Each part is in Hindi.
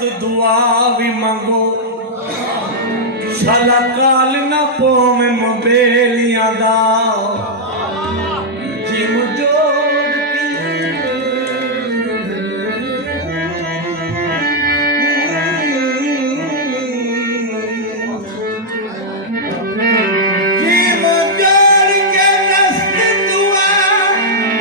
दस्त दुआ भी मंगो शाला काल ना पोवे मबेलियां दा जिम जोड़ के दस्त दुआ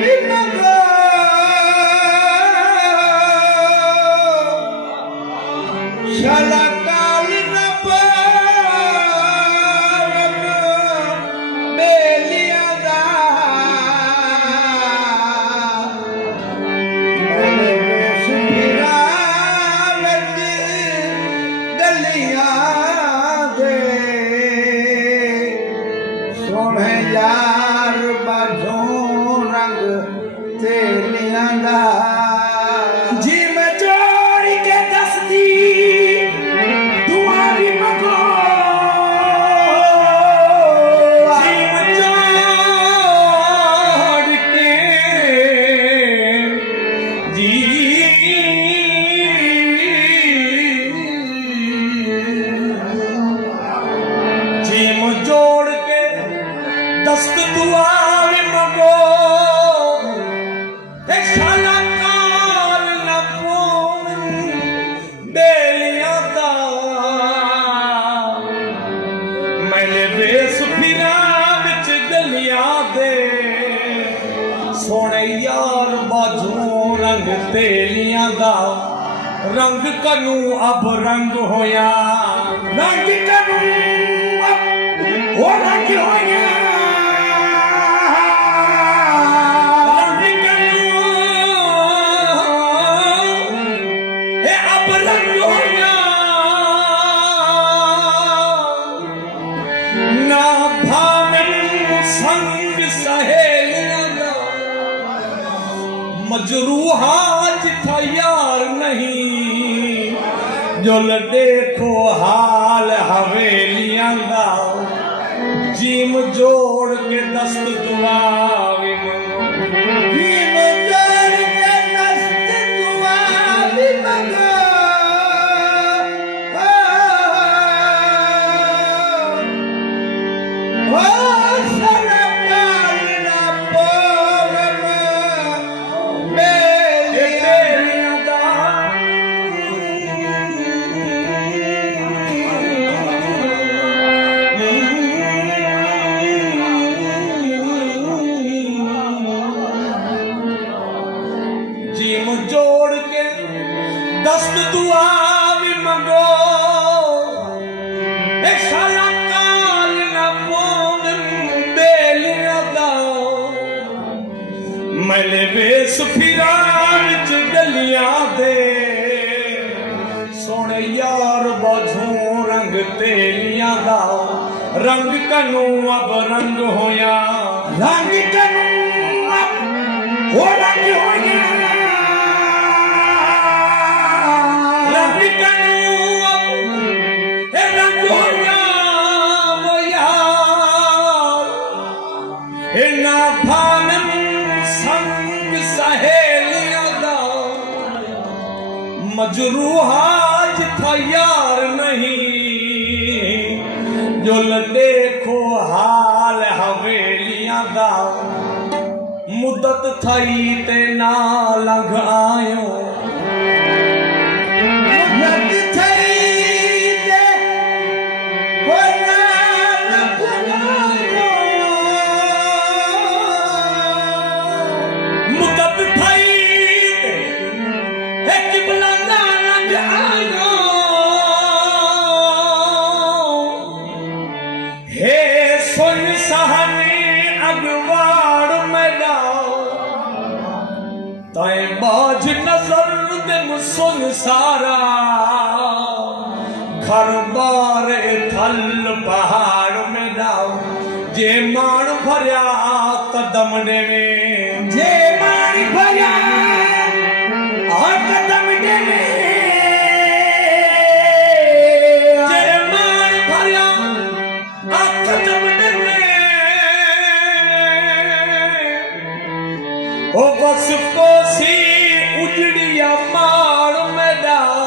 भी मंगो शाला काल ना पोवे मबेलियां दा सोने यार बाझों रंग तेलियां दा जी मैं चोरी के दस्ती दुआ भी मंगो जी मैं चोरी के जी जिम जोड़ के दस्त दुआ भी मंगो एक शाला काल न पोवन बेलियां दा मैंने रेस फिरा विच गलियां दे सोने यार बाजू रंग तेलियां दा रंग कनू अब रंग होया रंग कनू वो रंग होया रंग कनू ए अब रंग होया ना भावन संग सहेलियां दा मजरूहा जिथा यार नहीं जो देखो हाल हवेलियां दा जिम जोड़ के दस्त दुआ भी मंगो जिम जोड़ के दस्त दुआ भी मंगो ओ साला काल ना पोवे मबेलियां दा जिम जोड़ के दस्त दुआ भी मंगो एक शाला काल ना पोवन बेलियां दा मैले वेस फिरा विच गलियां दे सोने यार बाझों रंग तेलियां दा रंग कनू अब रंग होया रंग कनू अब वो रंग होया रंग कनू अब ए रंग होया वो यार ए ना भानम संग सहेलियां दा मजरूहा जिथा यार नहीं जो देखो हाल हवेलियां दा मुद्दत थई ते ना लंघ आयो मुद्दत थई ते हो ना लंघ आयो मुद्दत थई ते एक बुलंदा लंघ आयो हे सुन सहनी अगवाड़ मैदा तय बाज नजर दिन सुन सारा घर बार थल पहाड़ में दाओ जे मान भरिया कदम ने में जे मान भरिया कदम ने में जे मान भरिया कदम ने में ओ बस कोसी उजड़िया मार में दाओ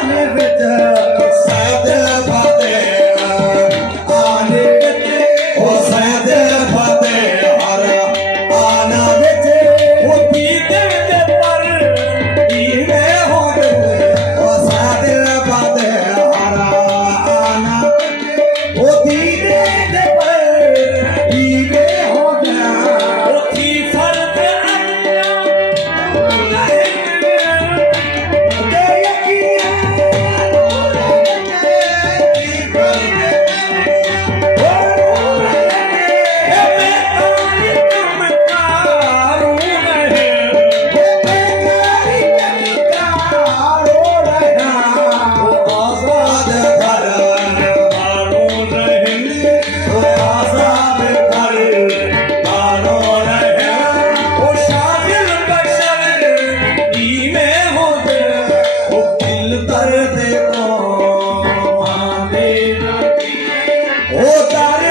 ਆਨੇ ਵਿੱਚ ਸੈਦ ਫਤਿਹ ਆਨੇ ਵਿੱਚ ਉਹ ਸੈਦ ਫਤਿਹ ਹਰ ਆਨਾ ਵਿੱਚ ਉਹ ਦੀਦੇ ਦੇ ਪਰ ਦੀਵੇ ਹੋਵੇ ਉਹ ਸੈਦ ਫਤਿਹ ਹਰ ਆਨਾ ਉਹ ਦੀਦੇ ਦੇ ਪਰ ਦੀਵੇ ਹੋਵੇ ਉਹ ਕੀ ਫਰਕ ਉਹ ਦਰ